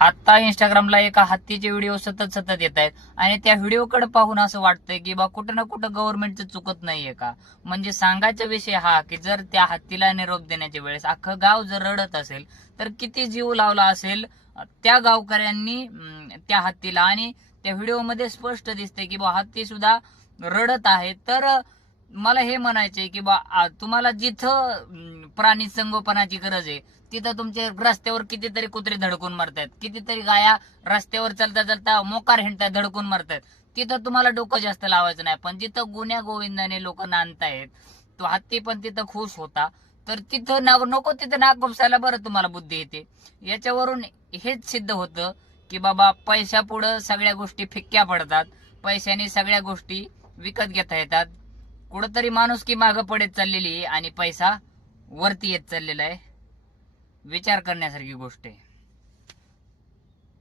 आता इंस्टाग्रामला एका हत्तीचे व्हिडिओ सतत सतत येत आहेत. आणि त्या व्हिडिओकडे पाहून असं वाटतंय की बा कुठं ना कुठं गव्हर्नमेंटचं चुकत नाहीये का? म्हणजे सांगायचा विषय हा की जर त्या हत्तीला निरोप देण्याच्या वेळेस अख्खं गाव जर रडत असेल तर किती जीव लावला असेल त्या गावकऱ्यांनी त्या हत्तीला. आणि त्या व्हिडिओमध्ये स्पष्ट दिसते की बा हत्ती सुद्धा रडत आहे. तर मला हे म्हणायचंय की बा तुम्हाला जिथं प्राणी संगोपनाची गरज आहे तिथं तुमचे रस्त्यावर कितीतरी कुत्रे धडकून मारतायत. कितीतरी गाया रस्त्यावर चालता चालता मोकार हिंडतायत धडकून मारतायत. तिथं तुम्हाला डोकं जास्त लावायचं नाही. पण जिथं गुन्ह्या गोविंदाने लोक नांदतायत तो हत्ती पण तिथं खुश होता. तर तिथं नाव नको तिथं नाक गुपसायला बरं तुम्हाला बुद्धी येते. याच्यावरून हेच सिद्ध होतं की बाबा पैशा पुढं सगळ्या गोष्टी फिक्क्या पडतात. पैशाने सगळ्या गोष्टी विकत घेता येतात. कुठंतरी माणूस की मागं पडत चाललेली आहे आणि पैसा वरती येत चाललेला आहे. विचार करण्यासारखी गोष्ट आहे.